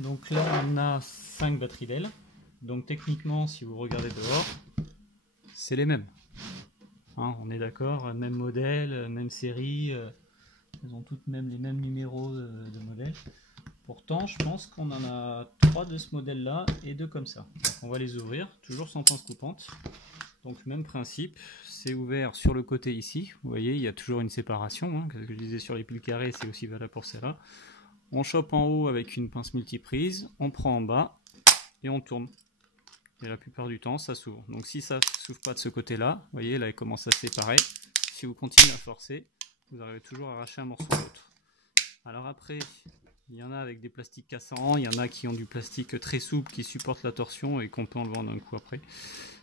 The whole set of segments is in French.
Donc là on a 5 batteries d'ailes. Donc techniquement si vous regardez dehors, c'est les mêmes. Hein, on est d'accord, même modèle, même série, elles ont toutes même les mêmes numéros de modèle. Pourtant je pense qu'on en a 3 de ce modèle là et 2 comme ça. Donc on va les ouvrir, toujours sans pince coupante. Donc même principe, c'est ouvert sur le côté ici, vous voyez il y a toujours une séparation, hein, que je disais sur les piles carrées c'est aussi valable pour celle-là. On chope en haut avec une pince multiprise, on prend en bas et on tourne. Et la plupart du temps ça s'ouvre. Donc si ça ne s'ouvre pas de ce côté-là, vous voyez là il commence à se séparer, si vous continuez à forcer, vous arrivez toujours à arracher un morceau de l'autre. Alors après, il y en a avec des plastiques cassants, il y en a qui ont du plastique très souple qui supporte la torsion et qu'on peut enlever en un coup après.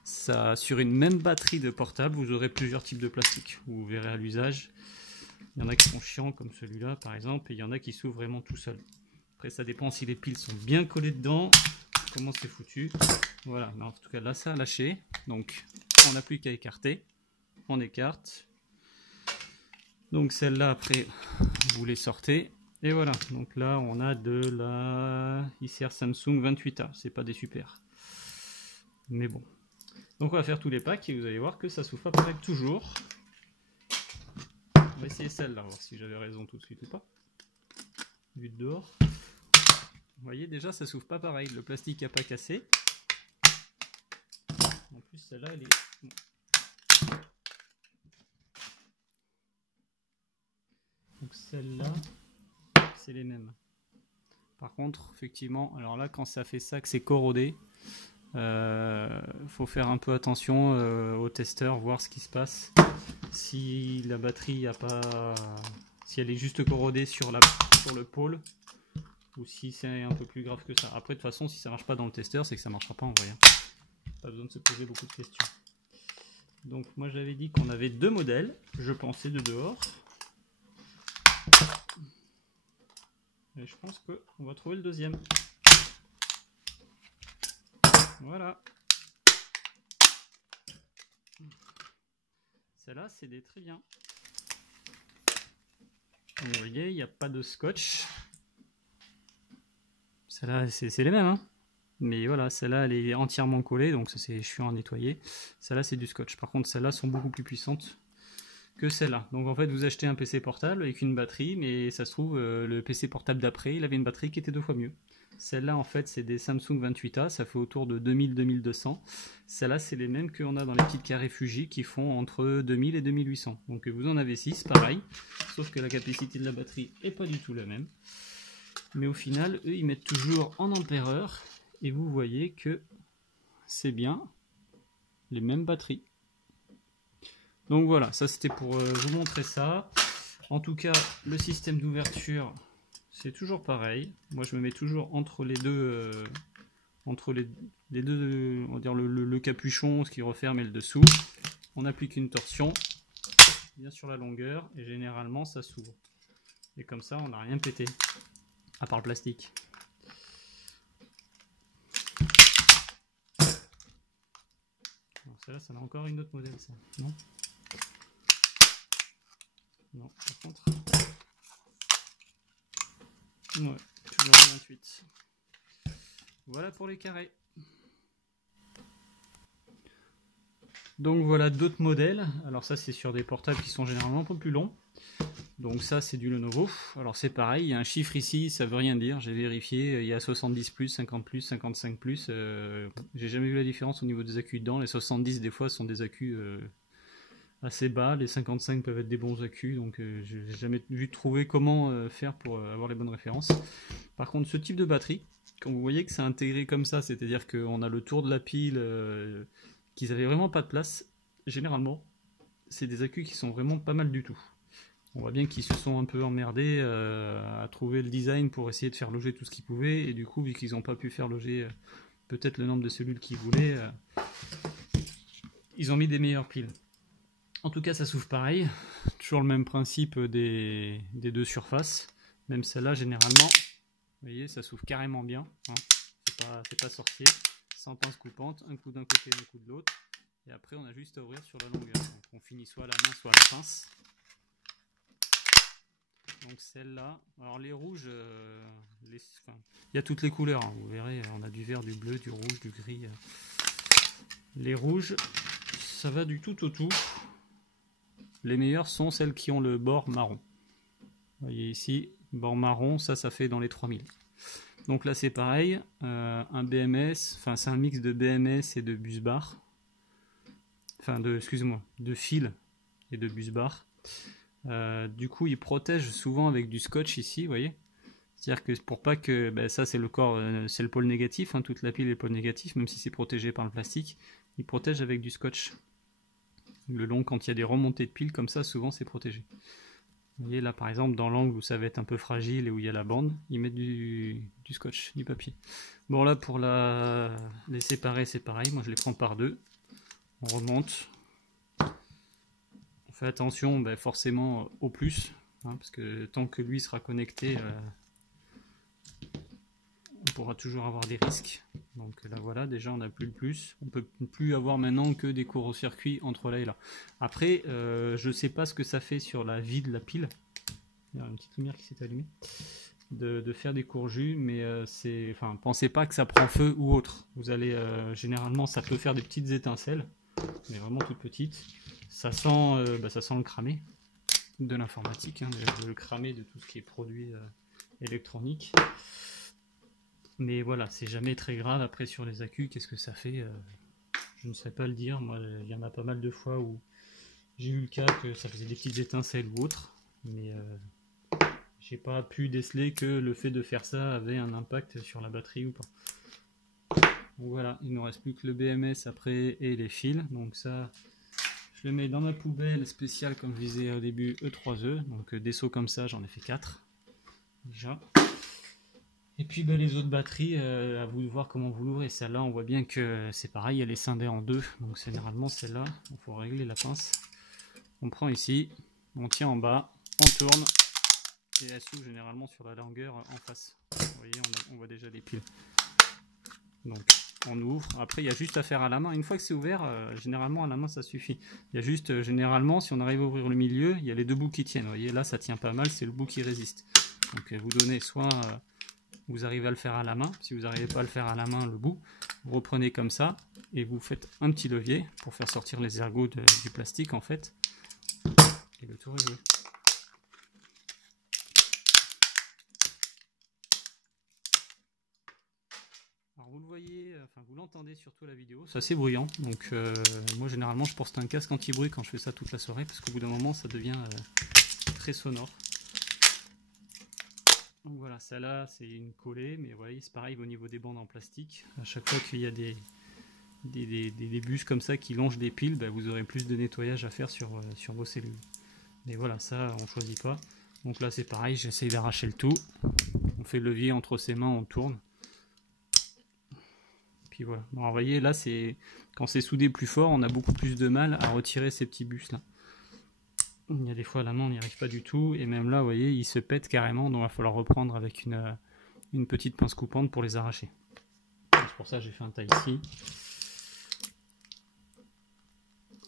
Ça, sur une même batterie de portable, vous aurez plusieurs types de plastique. Vous verrez à l'usage. Il y en a qui sont chiants comme celui-là par exemple, et il y en a qui s'ouvrent vraiment tout seul. Après ça dépend si les piles sont bien collées dedans, comment c'est foutu. Voilà, mais en tout cas là ça a lâché, donc on n'a plus qu'à écarter. On écarte. Donc celle-là après vous les sortez. Et voilà, donc là on a de la ICR Samsung 28A, c'est pas des super. Mais bon. Donc on va faire tous les packs et vous allez voir que ça s'ouvre pas pareil toujours. On va essayer celle-là, voir si j'avais raison tout de suite ou pas. Vue de dehors. Vous voyez déjà ça s'ouvre pas pareil, le plastique n'a pas cassé. En plus celle-là elle est... Bon. Donc celle-là, c'est les mêmes. Par contre, effectivement, alors là quand ça fait ça que c'est corrodé, faut faire un peu attention au testeur, voir ce qui se passe. Si la batterie a pas, si elle est juste corrodée sur le pôle, ou si c'est un peu plus grave que ça. Après de toute façon, si ça marche pas dans le testeur, c'est que ça marchera pas en vrai. Pas besoin de se poser beaucoup de questions. Donc moi j'avais dit qu'on avait 2 modèles, je pensais de dehors. Et je pense qu'on va trouver le deuxième. Voilà. Celle-là, c'est des très bien. Vous voyez, il n'y a pas de scotch. Celle-là, c'est les mêmes. Hein, mais voilà, celle-là, elle est entièrement collée, donc c'est chiant à nettoyer. Celle-là, c'est du scotch. Par contre, celles-là sont beaucoup plus puissantes que celle-là. Donc en fait, vous achetez un PC portable avec une batterie, mais ça se trouve, le PC portable d'après, il avait une batterie qui était 2 fois mieux. Celle-là, en fait, c'est des Samsung 28A, ça fait autour de 2000-2200. Celle-là, c'est les mêmes qu'on a dans les petites carrés Fuji qui font entre 2000 et 2800. Donc vous en avez 6, pareil, sauf que la capacité de la batterie n'est pas du tout la même. Mais au final, eux, ils mettent toujours en ampère-heure, et vous voyez que c'est bien les mêmes batteries. Donc voilà, ça c'était pour vous montrer ça. En tout cas, le système d'ouverture, c'est toujours pareil. Moi, je me mets toujours entre les deux, on va dire le capuchon, ce qui referme et le dessous. On applique une torsion, bien sur la longueur, et généralement, ça s'ouvre. Et comme ça, on n'a rien pété, à part le plastique. Celle-là, ça a encore une autre modèle, ça, non? Non, par contre... Ouais, toujours 28. Voilà pour les carrés. Donc voilà d'autres modèles. Alors ça, c'est sur des portables qui sont généralement un peu plus longs. Donc ça, c'est du Lenovo. Alors c'est pareil, il y a un chiffre ici, ça veut rien dire. J'ai vérifié, il y a 70+, 50+, 55+. J'ai jamais vu la différence au niveau des accus dedans. Les 70, des fois, sont des accus... assez bas, les 55 peuvent être des bons accus, donc j'ai jamais vu trouver comment faire pour avoir les bonnes références. Par contre, ce type de batterie, quand vous voyez que c'est intégré comme ça, c'est-à-dire qu'on a le tour de la pile, qu'ils avaient vraiment pas de place, généralement, c'est des accus qui sont vraiment pas mal du tout. On voit bien qu'ils se sont un peu emmerdés à trouver le design pour essayer de faire loger tout ce qu'ils pouvaient, et du coup, vu qu'ils n'ont pas pu faire loger peut-être le nombre de cellules qu'ils voulaient, ils ont mis des meilleures piles. En tout cas, ça s'ouvre pareil, toujours le même principe des 2 surfaces, même celle-là, généralement, vous voyez, ça s'ouvre carrément bien, hein. C'est pas sorcier, sans pince coupante, un coup d'un côté, un coup de l'autre, et après on a juste à ouvrir sur la longueur, donc on finit soit à la main, soit à la pince. Donc celle-là, alors les rouges, il y a toutes les couleurs, hein. Vous verrez, on a du vert, du bleu, du rouge, du gris. Les rouges, ça va du tout au tout. Les meilleures sont celles qui ont le bord marron. Vous voyez ici, bord marron, ça fait dans les 3000. Donc là c'est pareil, un BMS, enfin c'est un mix de BMS et de bus bar. Enfin excusez-moi, de fil et de bus bar. Du coup il protège souvent avec du scotch ici, vous voyez. C'est-à-dire que pour pas que, ça c'est le corps, c'est le pôle négatif, hein, toute la pile est le pôle négatif, même si c'est protégé par le plastique, il protège avec du scotch. Le long, quand il y a des remontées de piles comme ça, souvent c'est protégé. Vous voyez là par exemple dans l'angle où ça va être un peu fragile et où il y a la bande, ils mettent du scotch, du papier. Bon là pour les séparer c'est pareil, moi je les prends par deux. On remonte. On fait attention forcément au plus, hein, parce que tant que lui sera connecté, on pourra toujours avoir des risques. Donc là voilà, déjà on n'a plus le plus. On peut plus avoir maintenant que des courts-circuits entre là et là. Après, je sais pas ce que ça fait sur la vie de la pile. Il y a une petite lumière qui s'est allumée. De faire des courts-jus, mais pensez pas que ça prend feu ou autre. Vous allez généralement ça peut faire des petites étincelles, mais vraiment toutes petites. Ça sent le cramé de l'informatique, hein, le cramé de tout ce qui est produit électronique. Mais voilà, c'est jamais très grave. Après sur les accus, qu'est-ce que ça fait je ne sais pas le dire. Moi, il y en a pas mal de fois où j'ai eu le cas que ça faisait des petites étincelles ou autre, mais j'ai pas pu déceler que le fait de faire ça avait un impact sur la batterie ou pas. Donc voilà, il ne nous reste plus que le BMS après et les fils. Donc ça, je le mets dans ma poubelle spéciale comme je disais au début, E3E. Donc des seaux comme ça, j'en ai fait 4 déjà. Et puis les autres batteries, à vous de voir comment vous l'ouvrez. Celle-là, on voit bien que c'est pareil, elle est scindée en deux. Donc généralement celle-là, il faut régler la pince. On prend ici, on tient en bas, on tourne. Et elle s'ouvre généralement sur la longueur en face. Vous voyez, on voit déjà les piles. Donc on ouvre. Après, il y a juste à faire à la main. Une fois que c'est ouvert, généralement à la main ça suffit. Il y a juste, généralement, si on arrive à ouvrir le milieu, il y a les deux bouts qui tiennent. Vous voyez, là ça tient pas mal, c'est le bout qui résiste. Donc vous donnez soit vous arrivez à le faire à la main. Si vous n'arrivez pas à le faire à la main, le bout, vous reprenez comme ça et vous faites un petit levier pour faire sortir les ergots du plastique en fait. Et le tour est joué. Alors vous le voyez, enfin vous l'entendez surtout à la vidéo, c'est assez bruyant. Donc moi généralement je porte un casque anti-bruit quand je fais ça toute la soirée parce qu'au bout d'un moment ça devient très sonore. Donc voilà, celle-là c'est une collée, mais vous voyez c'est pareil au niveau des bandes en plastique. À chaque fois qu'il y a des bus comme ça qui longent des piles, vous aurez plus de nettoyage à faire sur vos cellules. Mais voilà, ça on choisit pas. Donc là c'est pareil, j'essaye d'arracher le tout. On fait le levier entre ses mains, on tourne. Puis voilà. Bon, alors, vous voyez là quand c'est soudé plus fort, on a beaucoup plus de mal à retirer ces petits bus là. Il y a des fois à la main on n'y arrive pas du tout, et même là vous voyez il se pète carrément, donc il va falloir reprendre avec une petite pince coupante pour les arracher. C'est pour ça que j'ai fait un tas ici.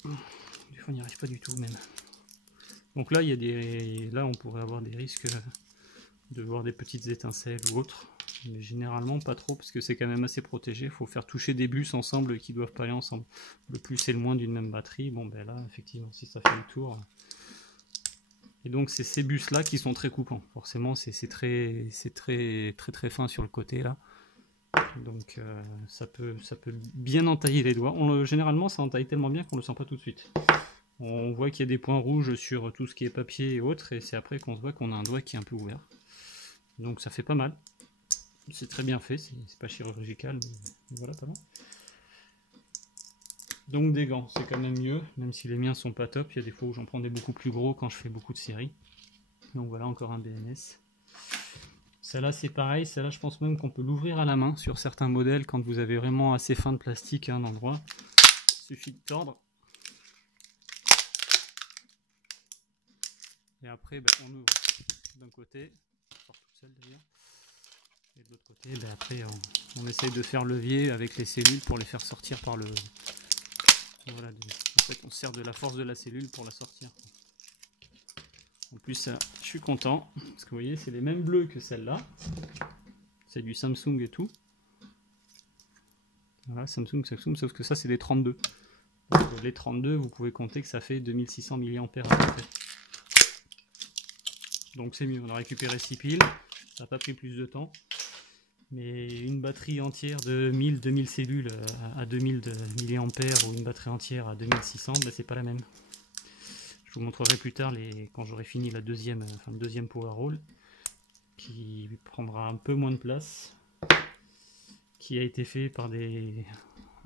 Des fois on n'y arrive pas du tout même. Donc là là on pourrait avoir des risques de voir des petites étincelles ou autres, mais généralement pas trop parce que c'est quand même assez protégé. Il faut faire toucher des bus ensemble qui doivent pas aller ensemble. Le plus et le moins d'une même batterie. Bon là effectivement si ça fait le tour. Et donc c'est ces bus là qui sont très coupants. Forcément c'est très fin sur le côté là. Donc ça peut bien entailler les doigts. Généralement ça entaille tellement bien qu'on le sent pas tout de suite. On voit qu'il y a des points rouges sur tout ce qui est papier et autres, et c'est après qu'on se voit qu'on a un doigt qui est un peu ouvert. Donc ça fait pas mal. C'est très bien fait, c'est pas chirurgical, mais voilà, pas mal. Donc des gants, c'est quand même mieux, même si les miens sont pas top. Il y a des fois où j'en prends des beaucoup plus gros quand je fais beaucoup de séries. Donc voilà, encore un BMS. Celle-là c'est pareil, celle-là je pense même qu'on peut l'ouvrir à la main sur certains modèles quand vous avez vraiment assez fin de plastique à un endroit. Il suffit de tordre. Et après on ouvre d'un côté, ça sort toute seule d'ailleurs. Et de l'autre côté, après on essaye de faire levier avec les cellules pour les faire sortir par le... Voilà, en fait on sert de la force de la cellule pour la sortir. En plus je suis content, parce que vous voyez c'est les mêmes bleus que celle-là. c'est du Samsung et tout. Voilà, Samsung, sauf que ça c'est des 32. Donc, les 32, vous pouvez compter que ça fait 2600 mAh à peu près. Donc c'est mieux, on a récupéré 6 piles, ça n'a pas pris plus de temps. Mais une batterie entière de 1000-2000 cellules à 2000 mAh ou une batterie entière à 2600, ben, c'est pas la même. Je vous montrerai plus tard quand j'aurai fini le deuxième power roll, qui prendra un peu moins de place, qui a été fait par des...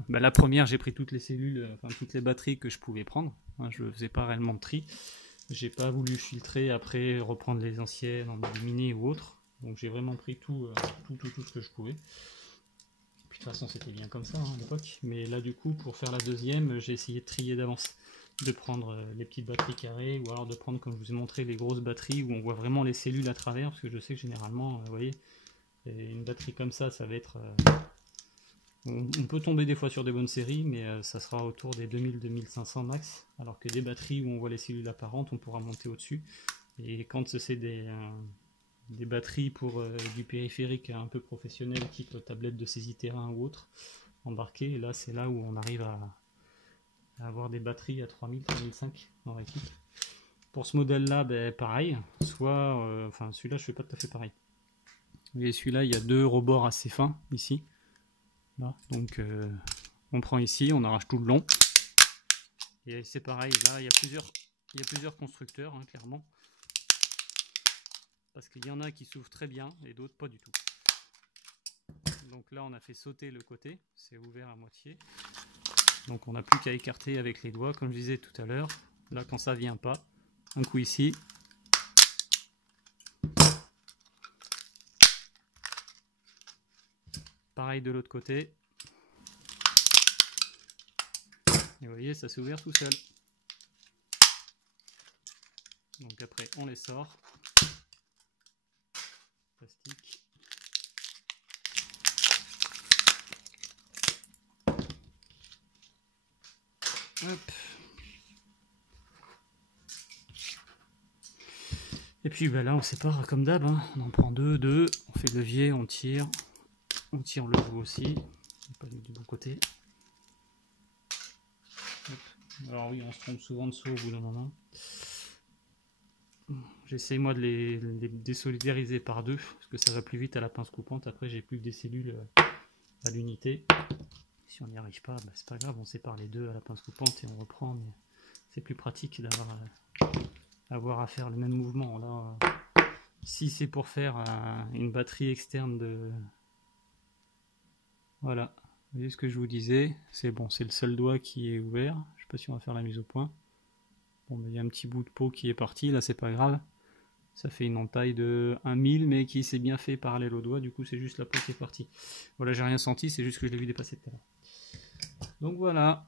Ben, la première, j'ai pris toutes les cellules, toutes les batteries que je pouvais prendre. Hein, je ne faisais pas réellement de tri. J'ai pas voulu filtrer, après reprendre les anciennes, en éliminer ou autre. Donc j'ai vraiment pris tout ce que je pouvais. Puis de toute façon c'était bien comme ça hein, à l'époque. Mais là du coup pour faire la deuxième, j'ai essayé de trier d'avance. De prendre les petites batteries carrées ou alors de prendre, comme je vous ai montré, les grosses batteries où on voit vraiment les cellules à travers. Parce que je sais que généralement, vous voyez, une batterie comme ça, ça va être... on peut tomber des fois sur des bonnes séries, mais ça sera autour des 2000-2500 max. Alors que des batteries où on voit les cellules apparentes, on pourra monter au-dessus. Et quand c'est des batteries pour du périphérique un peu professionnel, type tablette de saisie terrain ou autre, embarqué, là c'est là où on arrive à avoir des batteries à 3000-3005 dans l'équipe. Pour ce modèle là, ben, pareil, soit, celui-là je fais pas tout à fait pareil. Vous voyez, celui-là il y a deux rebords assez fins ici. Là, donc on prend ici, on arrache tout le long. Et c'est pareil, là il y a plusieurs constructeurs, hein, clairement. Parce qu'il y en a qui s'ouvrent très bien et d'autres pas du tout. Donc là on a fait sauter le côté, c'est ouvert à moitié. Donc on n'a plus qu'à écarter avec les doigts, comme je disais tout à l'heure. Là quand ça vient pas, un coup ici. Pareil de l'autre côté. Et vous voyez, ça s'est ouvert tout seul. Donc après on les sort. Plastique. Hop. Et puis ben là on sépare comme d'hab, hein. On en prend deux, on fait le levier, on tire le bout aussi, pas du bon côté. Hop. Alors oui, on se trompe souvent dessous au bout d'un moment. J'essaie moi de les désolidariser par deux, parce que ça va plus vite à la pince coupante. Après j'ai plus que des cellules à l'unité. Si on n'y arrive pas, bah, c'est pas grave, on sépare les deux à la pince coupante et on reprend, mais c'est plus pratique d'avoir à faire le même mouvement. Là, si c'est pour faire une batterie externe de... Voilà, vous voyez ce que je vous disais, c'est bon, c'est le seul doigt qui est ouvert. Je sais pas si on va faire la mise au point. Bon, il y a un petit bout de peau qui est parti, là c'est pas grave. Ça fait une entaille de 1000, mais qui s'est bien fait parallèle au doigt, du coup c'est juste la peau qui est partie. Voilà, j'ai rien senti, c'est juste que je l'ai vu dépasser tout à l'heure. Donc voilà.